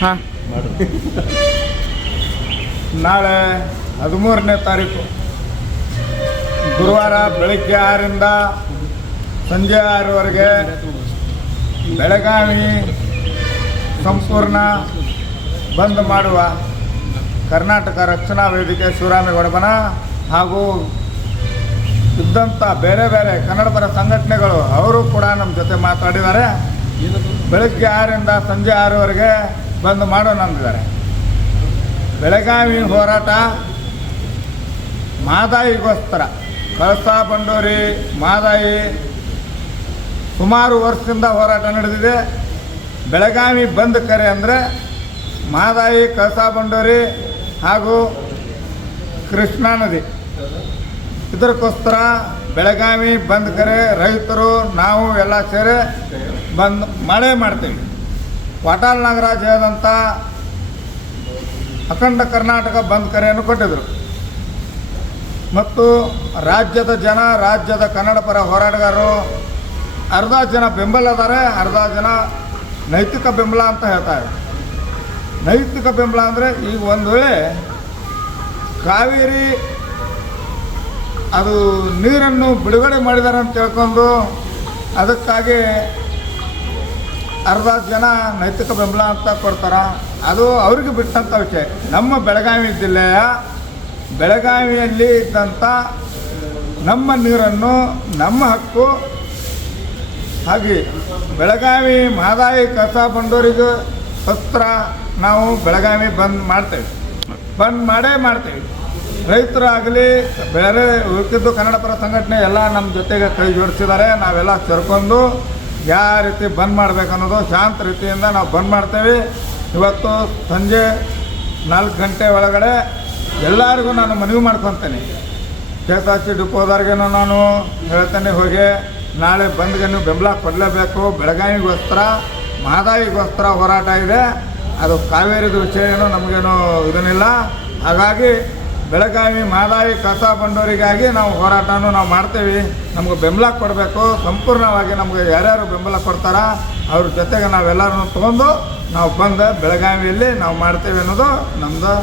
ಹಾಂ, ನಾಳೆ 13ನೇ ತಾರೀಕು ಗುರುವಾರ ಬೆಳಗ್ಗೆ 6ರಿಂದ ಸಂಜೆ 6ವರೆಗೆ ಬೆಳಗಾವಿ ಸಂಪೂರ್ಣ ಬಂದ್ ಮಾಡುವ ಕರ್ನಾಟಕ ರಕ್ಷಣಾ ವೇದಿಕೆ ಶಿವರಾಮೇಗೌಡಬನ ಹಾಗೂ ಇದ್ದಂಥ ಬೇರೆ ಬೇರೆ ಕನ್ನಡಪರ ಸಂಘಟನೆಗಳು ಅವರು ಕೂಡ ನಮ್ಮ ಜೊತೆ ಮಾತಾಡಿದ್ದಾರೆ. ಬೆಳಗ್ಗೆ 6ರಿಂದ ಸಂಜೆ 6ವರೆಗೆ ಬಂದ್ ಮಾಡೋಣ ಅಂದಿದ್ದಾರೆ. ಬೆಳಗಾವಿ ಹೋರಾಟ ಮಾದಾಯಿಗೋಸ್ಕರ, ಕಳಸಾ ಬಂಡೂರಿ ಮಾದಾಯಿ ಸುಮಾರು ವರ್ಷದಿಂದ ಹೋರಾಟ ನಡೆದಿದೆ. ಬೆಳಗಾವಿ ಬಂದ್ ಕರೆ ಅಂದರೆ ಮಾದಾಯಿ, ಕಳಸಾ ಬಂಡೂರಿ ಹಾಗೂ ಕೃಷ್ಣಾ ನದಿ, ಇದಕ್ಕೋಸ್ಕರ ಬೆಳಗಾವಿ ಬಂದ್ ಕರೆ ರೈತರು ನಾವು ಎಲ್ಲ ಸೇರಿ ಬಂದ್ ಮಾಡೇ ಮಾಡ್ತೀವಿ. ವಾಟಾಳ್ ನಾಗರಾಜ್ ಹೇಳಿದಂಥ ಅಖಂಡ ಕರ್ನಾಟಕ ಬಂದ್ ಕರೆಯನ್ನು ಕೊಟ್ಟಿದ್ದರು ಮತ್ತು ರಾಜ್ಯದ ಜನ, ರಾಜ್ಯದ ಕನ್ನಡ ಪರ ಹೋರಾಟಗಾರರು ಅರ್ಧ ಜನ ಬೆಂಬಲ ಅದಾರೆ, ಅರ್ಧ ಜನ ನೈತಿಕ ಬೆಂಬಲ ಅಂತ ಹೇಳ್ತಾರೆ. ನೈತಿಕ ಬೆಂಬಲ ಅಂದರೆ ಈಗ ಒಂದು ವೇಳೆ ಕಾವೇರಿ ಅದು ನೀರನ್ನು ಬಿಡುಗಡೆ ಮಾಡಿದ್ದಾರೆ ಅಂತ ತಿಳ್ಕೊಂಡು ಅದಕ್ಕಾಗಿ ಅರ್ಧ ಜನ ನೈತಿಕ ಬೆಂಬಲ ಅಂತ ಕೊಡ್ತಾರೆ. ಅದು ಅವ್ರಿಗೆ ಬಿಟ್ಟಂಥ ವಿಷಯ. ನಮ್ಮ ಬೆಳಗಾವಿ ಜಿಲ್ಲೆಯ ಬೆಳಗಾವಿಯಲ್ಲಿ ಇದ್ದಂಥ ನಮ್ಮ ನೀರನ್ನು, ನಮ್ಮ ಹಕ್ಕು, ಹಾಗೆ ಬೆಳಗಾವಿ ಮಾದಾಯಿ ಕಳಸಾ ಬಂಡೂರಿಗೆ ಹತ್ರ ನಾವು ಬೆಳಗಾವಿ ಬಂದ್ ಮಾಡ್ತೇವೆ, ಬಂದ್ ಮಾಡೇ ಮಾಡ್ತೇವೆ. ರೈತರಾಗಲಿ ಬೇರೆ ಉಳಿದಿದ್ದು ಕನ್ನಡ ಪರ ಸಂಘಟನೆ ಎಲ್ಲ ನಮ್ಮ ಜೊತೆಗೆ ಕೈ ಜೋಡಿಸಿದ್ದಾರೆ. ನಾವೆಲ್ಲ ಸೇರ್ಕೊಂಡು ಯಾವ ರೀತಿ ಬಂದ್ ಮಾಡಬೇಕು ಅನ್ನೋದು ಶಾಂತ ರೀತಿಯಿಂದ ನಾವು ಬಂದ್ ಮಾಡ್ತೇವೆ. ಇವತ್ತು ಸಂಜೆ 4 ಗಂಟೆ ಒಳಗಡೆ ಎಲ್ಲರಿಗೂ ನಾನು ಮನವಿ ಮಾಡ್ಕೊತೇನೆ. KSRTC ಡಿಪೋದವ್ರಿಗೇನು ನಾನು ಹೇಳ್ತೇನೆ, ಹೋಗಿ ನಾಳೆ ಬಂದ್ಗೆ ನೀವು ಬೆಂಬಲ ಕೊಡಲೇಬೇಕು. ಬೆಳಗಾವಿಗೋಸ್ಕರ, ಮಾದಾಯಿಗೋಸ್ಕರ ಹೋರಾಟ ಇದೆ. ಅದು ಕಾವೇರಿದು ವಿಷಯ ಏನು ನಮಗೇನು ಇದನ್ನಿಲ್ಲ. ಹಾಗಾಗಿ ಬೆಳಗಾವಿ ಮಾದಾಯಿ ಕಳಸಾ ಬಂಡೂರಿಗಾಗಿ ನಾವು ಹೋರಾಟನೂ ನಾವು ಮಾಡ್ತೇವೆ. ನಮ್ಗೆ ಬೆಂಬಲ ಕೊಡಬೇಕು. ಸಂಪೂರ್ಣವಾಗಿ ನಮಗೆ ಯಾರ್ಯಾರು ಬೆಂಬಲ ಕೊಡ್ತಾರ ಅವ್ರ ಜೊತೆಗೆ ನಾವೆಲ್ಲರೂ ತೊಗೊಂಡು ನಾವು ಬಂದು ಬೆಳಗಾವಿಯಲ್ಲಿ ನಾವು ಮಾಡ್ತೇವೆ ಅನ್ನೋದು ನಮ್ಮದು